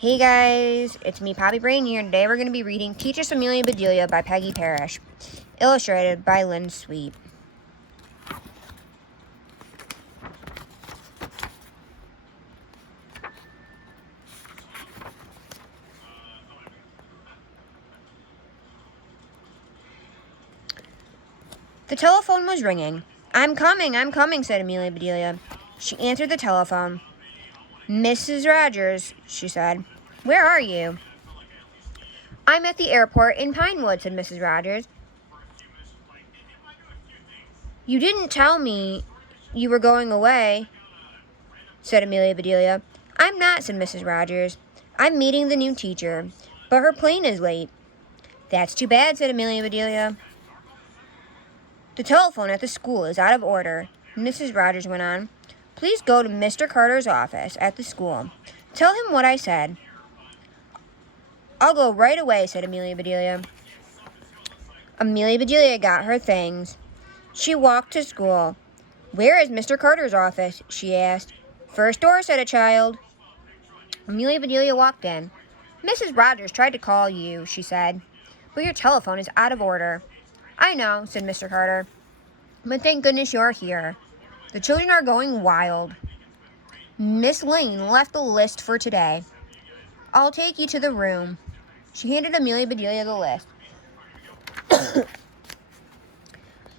Hey guys, it's me, Poppy Brain here, and today we're going to be reading Teach Us Amelia Bedelia by Peggy Parrish, illustrated by Lynn Sweet. The telephone was ringing. I'm coming, said Amelia Bedelia. She answered the telephone. Mrs. Rogers, she said. Where are you? I'm at the airport in Pinewood, said Mrs. Rogers. You didn't tell me you were going away, said Amelia Bedelia. I'm not, said Mrs. Rogers. I'm meeting the new teacher, but her plane is late. That's too bad, said Amelia Bedelia. The telephone at the school is out of order, Mrs. Rogers went on. Please go to Mr. Carter's office at the school. Tell him what I said. I'll go right away, said Amelia Bedelia. Amelia Bedelia got her things. She walked to school. Where is Mr. Carter's office? She asked. First door, said a child. Amelia Bedelia walked in. Mrs. Rogers tried to call you, she said, but your telephone is out of order. I know, said Mr. Carter, but thank goodness you're here. The children are going wild. Miss Lane left the list for today. I'll take you to the room. She handed Amelia Bedelia the list.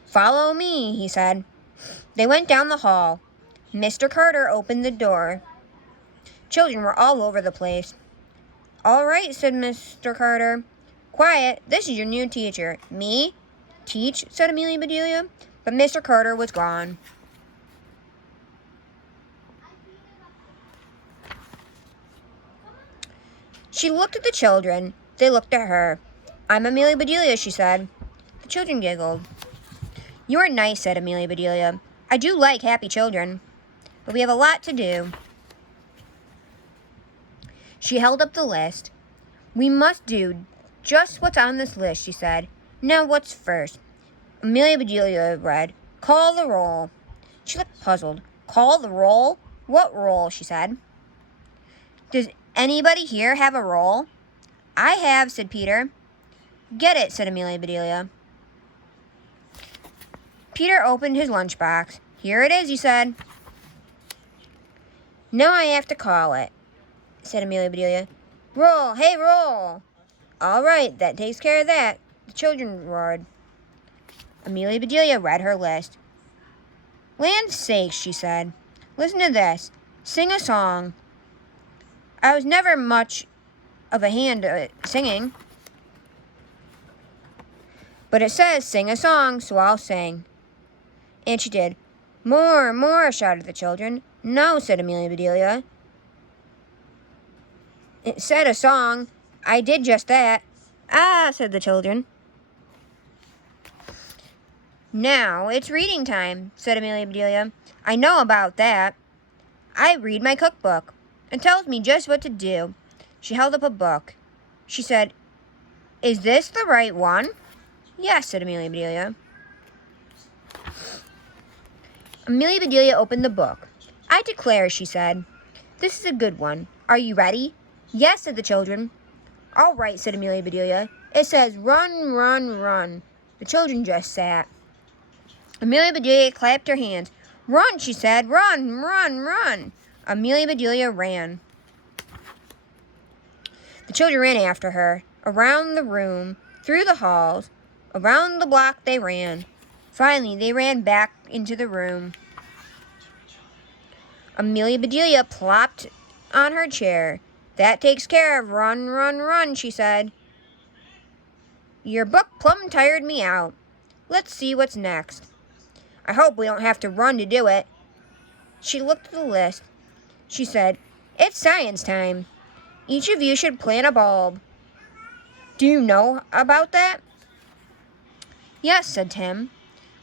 Follow me, he said. They went down the hall. Mr. Carter opened the door. Children were all over the place. All right, said Mr. Carter. Quiet, this is your new teacher. Me? Teach, said Amelia Bedelia, but Mr. Carter was gone. She looked at the children. They looked at her. I'm Amelia Bedelia, she said. The children giggled. You are nice, said Amelia Bedelia. I do like happy children, but we have a lot to do. She held up the list. We must do just what's on this list, she said. Now what's first? Amelia Bedelia read, Call the roll. She looked puzzled. Call the roll? What roll? She said. Does anybody here have a roll? I have, said Peter. Get it, said Amelia Bedelia. Peter opened his lunchbox. Here it is, he said. Now I have to call it, said Amelia Bedelia. Roll, hey, roll. All right, that takes care of that, the children roared. Amelia Bedelia read her list. Land's sakes, she said. Listen to this. Sing a song. I was never much of a hand at singing. But it says sing a song, so I'll sing. And she did. More, more, shouted the children. No, said Amelia Bedelia. It said a song. I did just that. Ah, said the children. Now it's reading time, said Amelia Bedelia. I know about that. I read my cookbook. It tells me just what to do. She held up a book. She said, Is this the right one? Yes, said Amelia Bedelia. Amelia Bedelia opened the book. I declare, she said. This is a good one. Are you ready? Yes, said the children. All right, said Amelia Bedelia. It says, run, run, run. The children just sat. Amelia Bedelia clapped her hands. Run, she said. Run, run, run. Amelia Bedelia ran. The children ran after her. Around the room, through the halls, around the block they ran. Finally, they ran back into the room. Amelia Bedelia plopped on her chair. That takes care of run, run, run, she said. Your book plumb tired me out. Let's see what's next. I hope we don't have to run to do it. She looked at the list. She said, It's science time. Each of you should plant a bulb. Do you know about that? Yes, said Tim.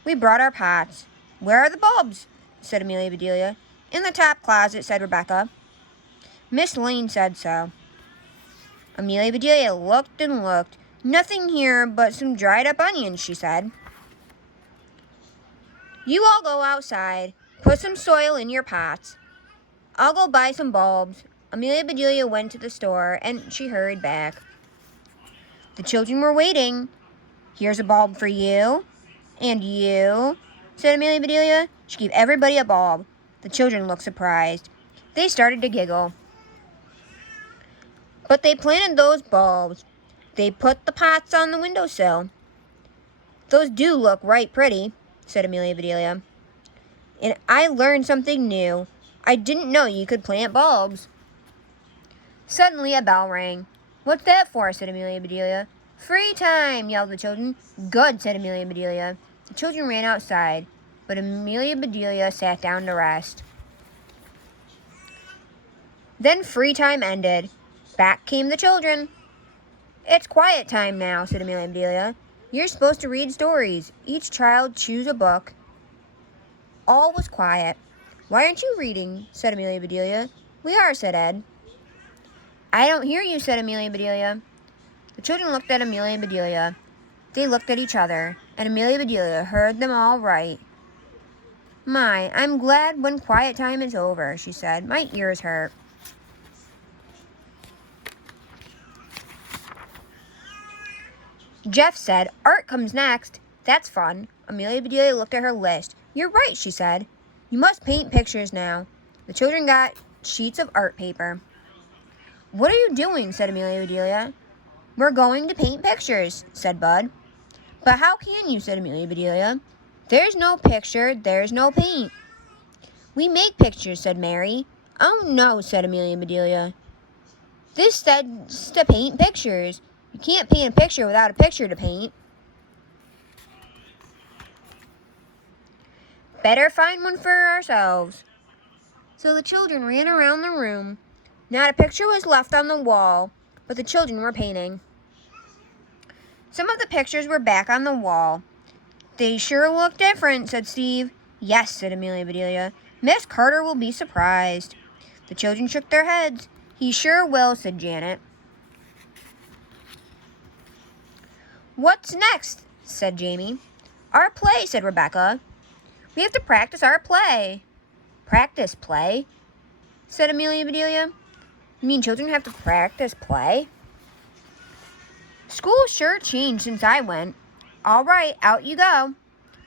We brought our pots. Where are the bulbs? Said Amelia Bedelia. In the top closet, said Rebecca. Miss Lane said so. Amelia Bedelia looked and looked. Nothing here but some dried up onions, she said. You all go outside. Put some soil in your pots. I'll go buy some bulbs. Amelia Bedelia went to the store, and she hurried back. The children were waiting. "Here's a bulb for you, and you," said Amelia Bedelia. She gave everybody a bulb. The children looked surprised. They started to giggle. "But they planted those bulbs. They put the pots on the windowsill." "Those do look right pretty," said Amelia Bedelia. "And I learned something new. I didn't know you could plant bulbs." Suddenly a bell rang. "What's that for?" said Amelia Bedelia. "Free time," yelled the children. "Good," said Amelia Bedelia. The children ran outside, but Amelia Bedelia sat down to rest. Then free time ended. Back came the children. "It's quiet time now," said Amelia Bedelia. "You're supposed to read stories. Each child choose a book." All was quiet. "Why aren't you reading?" said Amelia Bedelia. "We are," said Ed. "I don't hear you," said Amelia Bedelia. The children looked at Amelia Bedelia. They looked at each other, and Amelia Bedelia heard them all right. "My, I'm glad when quiet time is over," she said. "My ears hurt." Jeff said, "Art comes next. That's fun." Amelia Bedelia looked at her list. "You're right," she said. "You must paint pictures now." The children got sheets of art paper. "What are you doing?" said Amelia Bedelia. "We're going to paint pictures," said Bud. "But how can you?" said Amelia Bedelia. "There's no picture, there's no paint." "We make pictures," said Mary. "Oh no," said Amelia Bedelia. "This says to paint pictures. You can't paint a picture without a picture to paint." "Better find one for ourselves." So the children ran around the room. Not a picture was left on the wall, but the children were painting. Some of the pictures were back on the wall. "They sure look different," said Steve. "Yes," said Amelia Bedelia. "Miss Carter will be surprised." The children shook their heads. "He sure will," said Janet. "What's next?" said Jamie. "Our play," said Rebecca. "We have to practice our play." "Practice play?" said Amelia Bedelia. "You mean children have to practice play?" "School sure changed since I went." "All right, out you go."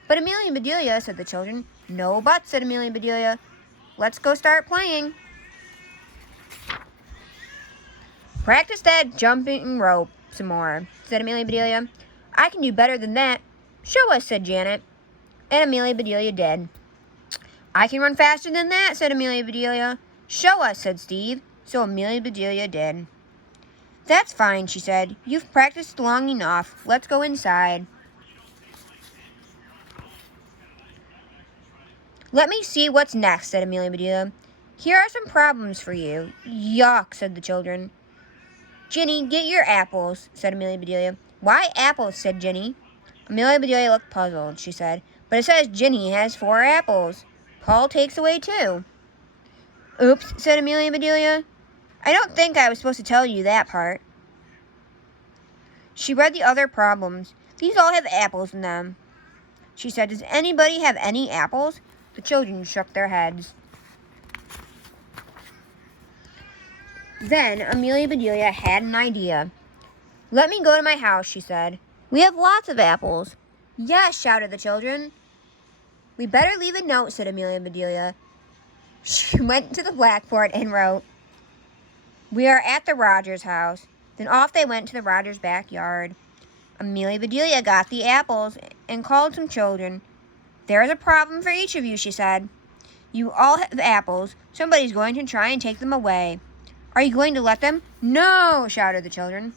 "But Amelia Bedelia," said the children. "No buts," said Amelia Bedelia. "Let's go start playing." "Practice that jumping rope some more," said Amelia Bedelia. "I can do better than that." "Show us," said Janet. And Amelia Bedelia did. "I can run faster than that," said Amelia Bedelia. "Show us," said Steve. So Amelia Bedelia did. "That's fine," she said. "You've practiced long enough. Let's go inside." "Let me see what's next," said Amelia Bedelia. "Here are some problems for you." "Yuck," said the children. "Ginny, get your apples," said Amelia Bedelia. "Why apples?" said Ginny. Amelia Bedelia looked puzzled. She said, "But it says Ginny has 4 apples. Paul takes away 2. "Oops," said Amelia Bedelia. "I don't think I was supposed to tell you that part." She read the other problems. "These all have apples in them." She said, "Does anybody have any apples?" The children shook their heads. Then Amelia Bedelia had an idea. "Let me go to my house," she said. "We have lots of apples." "Yes," shouted the children. "We better leave a note," said Amelia Bedelia. She went to the blackboard and wrote, "We are at the Rogers house." Then off they went to the Rogers backyard. Amelia Bedelia got the apples and called some children. "There is a problem for each of you," she said. "You all have apples. Somebody's going to try and take them away. Are you going to let them?" "No," shouted the children.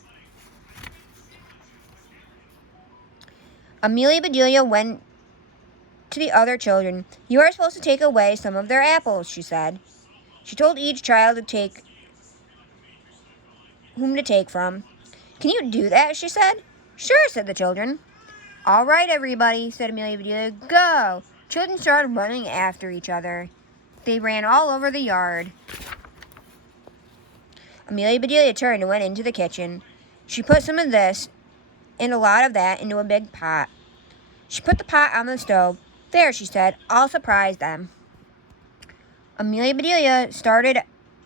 Amelia Bedelia went to the other children. "You are supposed to take away some of their apples," she said. She told each child to take whom to take from. "Can you do that?" she said. "Sure," said the children. "All right, everybody," said Amelia Bedelia. "Go!" Children started running after each other. They ran all over the yard. Amelia Bedelia turned and went into the kitchen. She put some of this and a lot of that into a big pot. She put the pot on the stove. "There," she said, "I'll surprise them." Amelia Bedelia started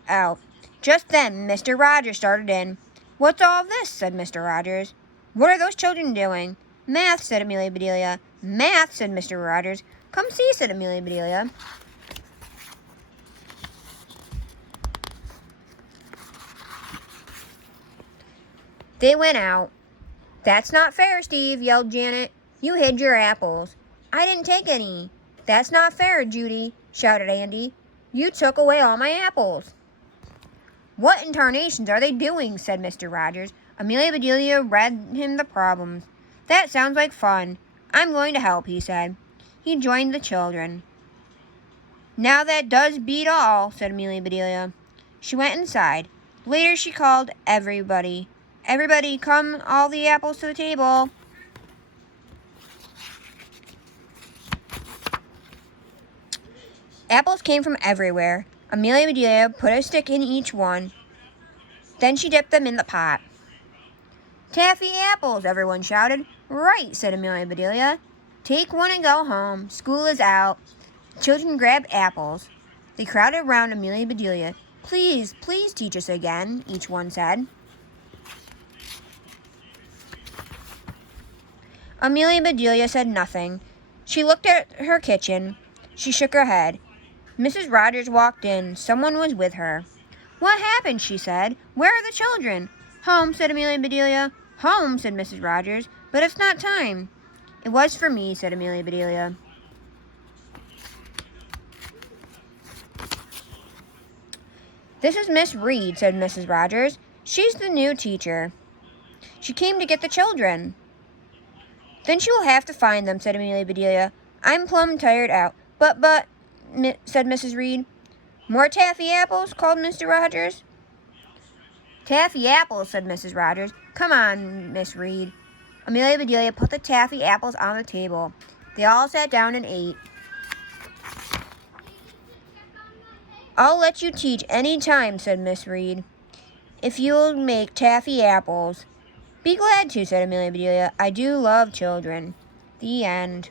out. Just then, Mr. Rogers started in. "What's all this?" said Mr. Rogers. "What are those children doing?" "Math," said Amelia Bedelia. "Math," said Mr. Rogers. "Come see," said Amelia Bedelia. They went out. "That's not fair, Steve," yelled Janet. "You hid your apples." "I didn't take any." "That's not fair, Judy," shouted Andy. "You took away all my apples." "What in tarnations are they doing?" said Mr. Rogers. Amelia Bedelia read him the problems. "That sounds like fun. I'm going to help," he said. He joined the children. "Now that does beat all," said Amelia Bedelia. She went inside. Later she called everybody. "Everybody, come all the apples to the table." Apples came from everywhere. Amelia Bedelia put a stick in each one. Then she dipped them in the pot. "Taffy apples," everyone shouted. "Right," said Amelia Bedelia. "Take one and go home. School is out." The children grabbed apples. They crowded around Amelia Bedelia. "Please, please teach us again," each one said. Amelia Bedelia said nothing. She looked at her kitchen. She shook her head. Mrs. Rogers walked in. Someone was with her. "What happened?" she said. "Where are the children?" "Home," said Amelia Bedelia. "Home," said Mrs. Rogers. "But it's not time." "It was for me," said Amelia Bedelia. "This is Miss Reed," said Mrs. Rogers. "She's the new teacher. She came to get the children." "Then she will have to find them," said Amelia Bedelia. "I'm plumb tired out." But, said Mrs. Reed. "More taffy apples?" called Mr. Rogers. "Taffy apples," said Mrs. Rogers. "Come on, Miss Reed." Amelia Bedelia put the taffy apples on the table. They all sat down and ate. "I'll let you teach any time," said Miss Reed, "if you'll make taffy apples." "Be glad to," said Amelia Bedelia. "I do love children." The end.